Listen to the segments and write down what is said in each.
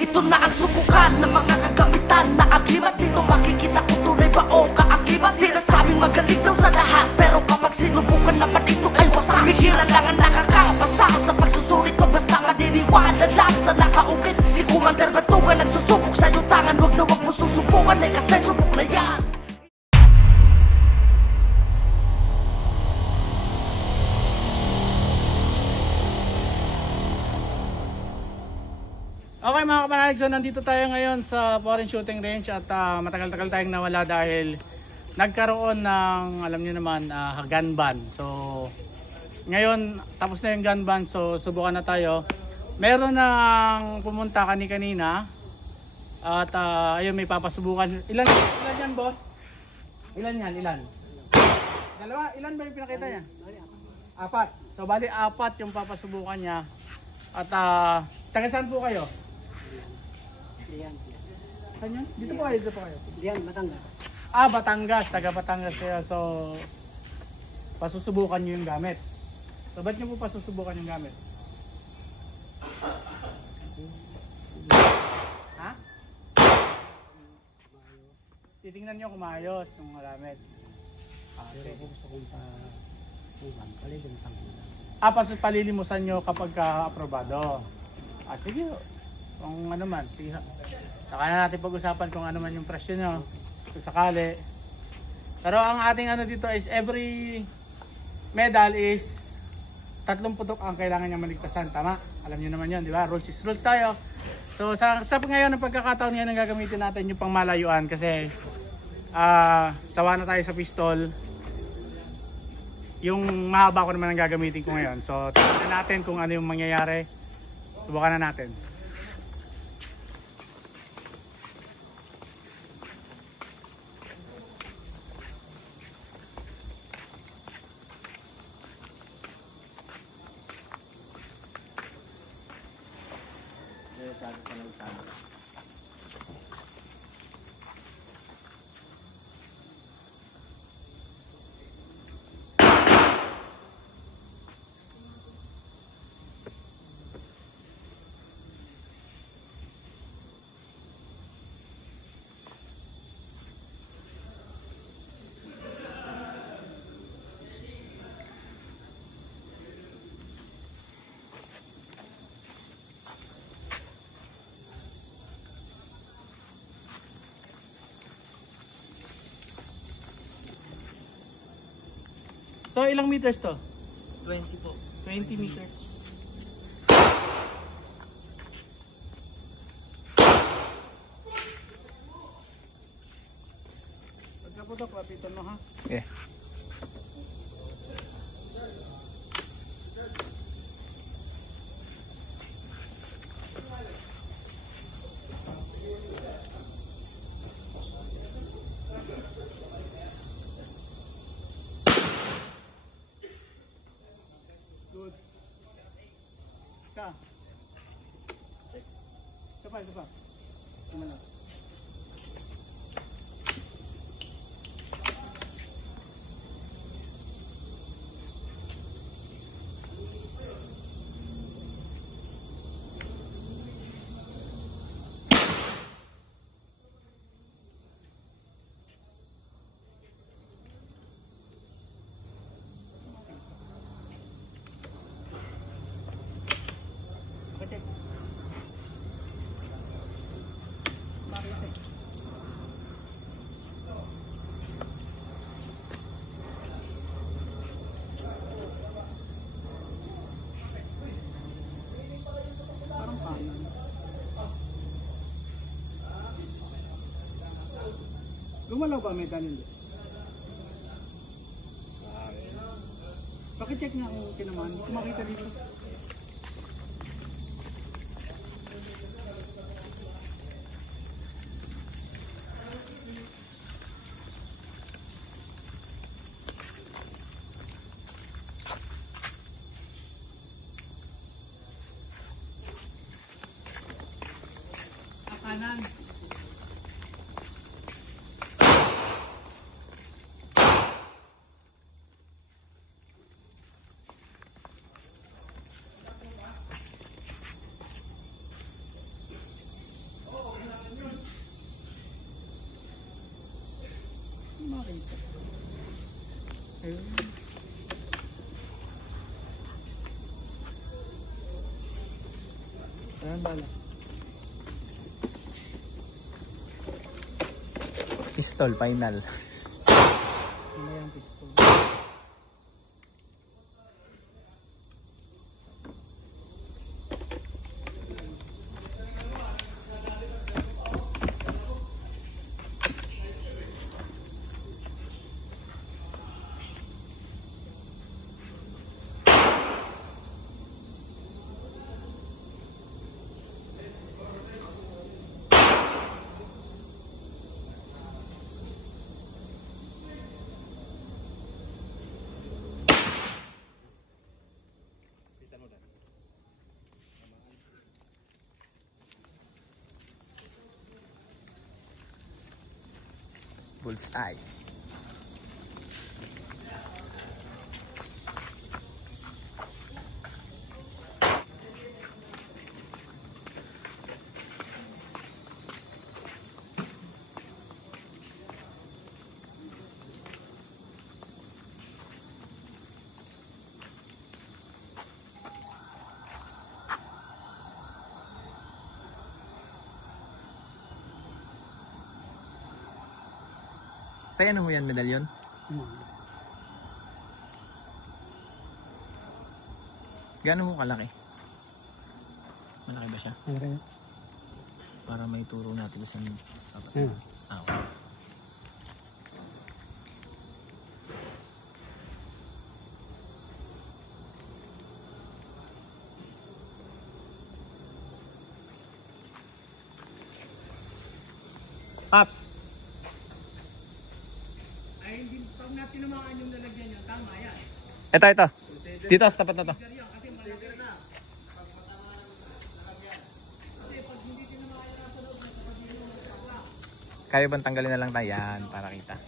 Ito na ang subukan ng mga kagamitan na aglimat. Dito makikita kung tunay ba o kaakibat. Sinasabing magaling daw sa lahat, pero kapag sinubukan naman ito ay wasak. Bihira lang ang nakakapasa sa pagsusulit, pag basta madiniwala lang sa nakaukit. Si Commander Batugan nagsusubok sa iyong tangan. Huwag na huwag mo susubukan, ay kasi subok na yan. Okay mga kapanalig, so nandito tayo ngayon sa foreign shooting range at matagal-tagal tayong nawala dahil nagkaroon ng, alam niyo naman, gun ban. So ngayon tapos na yung gun ban, so subukan na tayo. Meron nang pumunta kanina at ayun, may papasubukan. Ilan yan, boss? Ilan yan? Ilan? Dalawa? Ilan ba yung pinakita niya? 4. So bali 4 yung papasubukan niya. At taga saan po kayo? Saan yun? Dito po kayo, dito po kayo. Diyan, Batangas. Batangas. Taga Batangas kayo. So, pasusubukan nyo yung gamit. So, ba't nyo po pasusubukan yung gamit? Ha? Titingnan nyo kung maayos yung gamit. Pero kung gusto kong palilimutan ko na. Palilimusan nyo kapag aprobado. Sige. Kung ano man, sige. Saka na natin pag-usapan kung ano man yung presyo nyo, kung sakali. Pero ang ating ano dito is every medal is 3 putok ang kailangan niya maligtasan. Tama? Alam niyo naman yun, di ba? Rules is rules tayo. So sa ngayon, ang pagkakataon ngayon ang gagamitin natin yung pang malayuan kasi sawa na tayo sa pistol. Yung mahaba ko naman ang gagamitin ko ngayon. So tingnan natin kung ano yung mangyayari. Subukan na natin. So ilang meters to? 20 po. 20 meters. Pagkaputok, lapitan mo ha? Okay. Good. Isa pa. Kumana. Check. Parang kanan. Lumalaw ba may kanin doon? Pakicheck nga kung tinamaan. Kung makita dito. Kanan. Ayan bala. Pistol, final. Ano yung pistol? Bullseye. Kaya ano ho yan, medalyon? Gano'n ho kalaki? Malaki ba siya? Okay. Para may turo natin isang dapat. Ayan. Okay. Paps! Ay, hindi pag natin naman yung lalagyan nyo, tama yan. Ito. Dito, sa tapat na to. Kaya bang tanggalin na lang tayo yan para kita?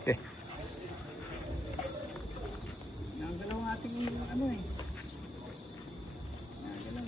Okay. Nagalaw ang ating ano eh. Nagalaw.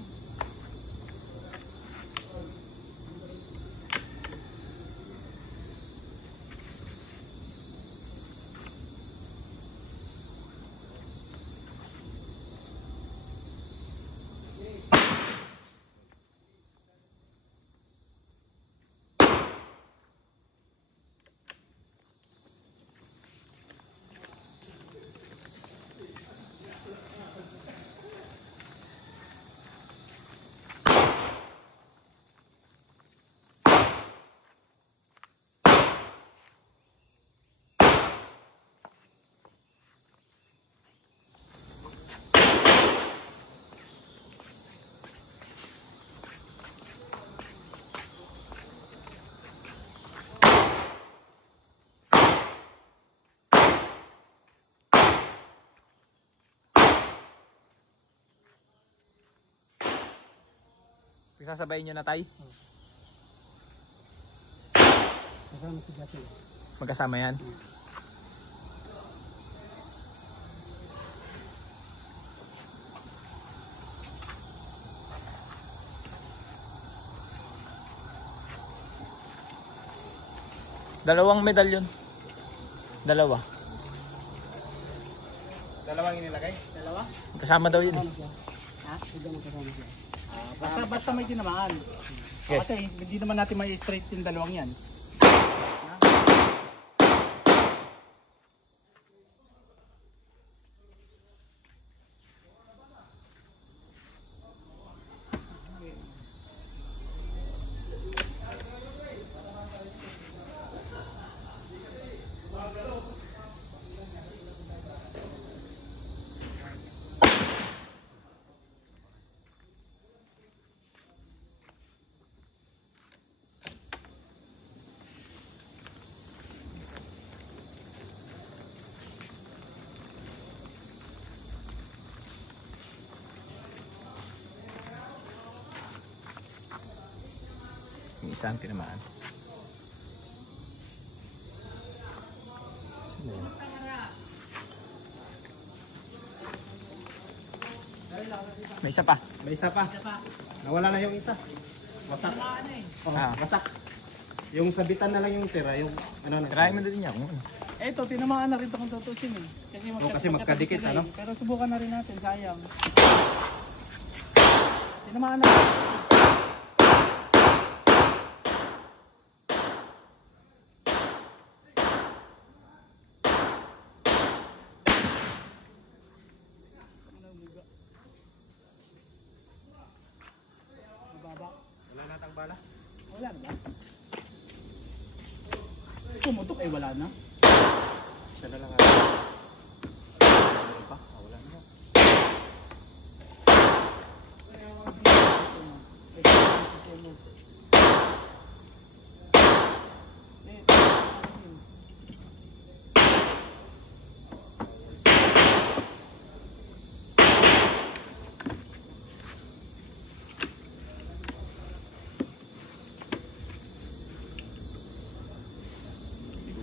Sasabayin nyo na tayo? Kasama si Gatil. Magkasama yan? Dalawang medalyon. Dalawa. Dalawang inilagay? Dalawa? Kasama daw yun. Ha? Hindi naman kasama siya. Basta may tinamaan. Okay. Kasi hindi naman natin may straight yung dalawang yan. Isang tinamaan. May isa pa. May isa pa. Nawala na yung isa. Wasak. Oh, Ah. wasak. Yung sabitan na lang yung tira, yung ano na. Try mo din niya. Eto, tinamaan na rin ito kung tutusin eh. Kasi magkadikit, ano? Pero subukan na rin natin, sayang. Tinamaan na. Wala natang bala. Wala na ba? Pumutok ay wala na. Siya na lang. Wala na.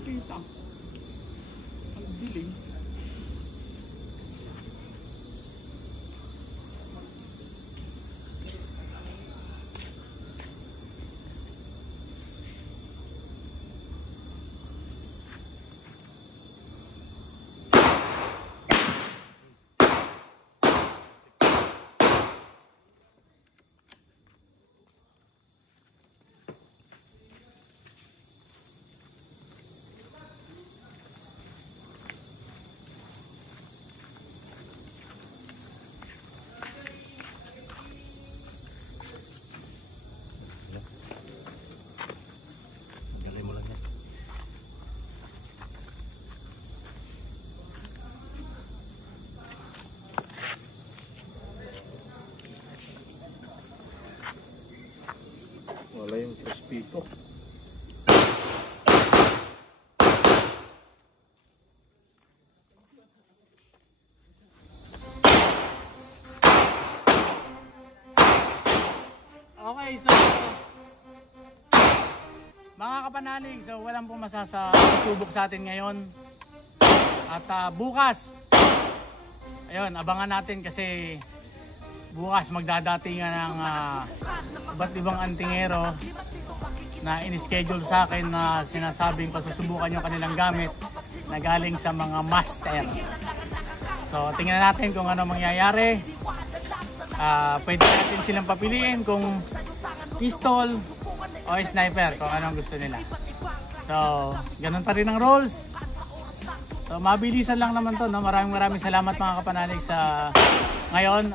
Kita. Ang dilim. Dali mo lang yan. Wala yung prospito. Okay, so mga kapanalig, so walang pumasa sa subok sa atin ngayon. At bukas, ayun, abangan natin kasi bukas magdadatingan ng iba't ibang antingero na in-schedule sa akin na sinasabing pasusubukan yung kanilang gamit na galing sa mga master. So tingnan natin kung ano mangyayari. Pwede natin silang papiliin kung pistol o sniper, kung anong gusto nila. So ganun pa rin ang roles. So mabilisan lang naman to, no? Maraming salamat mga kapanalig sa ngayon.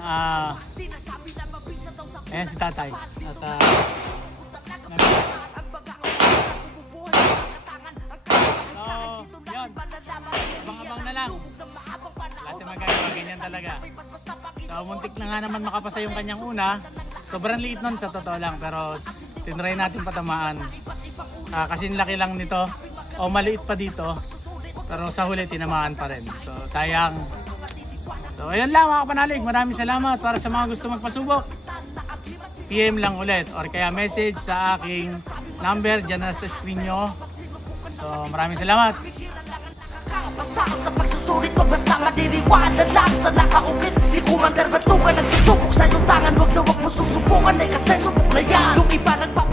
Ayan si tatay. At so yun, abang-abang na lang. Lahat yung magagawa, ganyan talaga. So muntik na nga naman makapasa yung kanyang una. Sobrang liit nun sa totoo lang, pero tinry natin patamaan. Kasi laki lang nito, o maliit pa dito, pero sa huli tinamaan pa rin. So sayang. So ayun lang mga kapanalig, maraming salamat. Para sa mga gusto magpasubok, PM lang ulit or kaya message sa aking number dyan na sa screen nyo. So maraming salamat. Basta sa pagsusulit mo, basta madiriwala lang sa nakaulit. Si Commander Batugan nagsusubok sa iyong tangan. Wag na wag mo susubukan, ay kasi subok na yan. Yung iba nagpa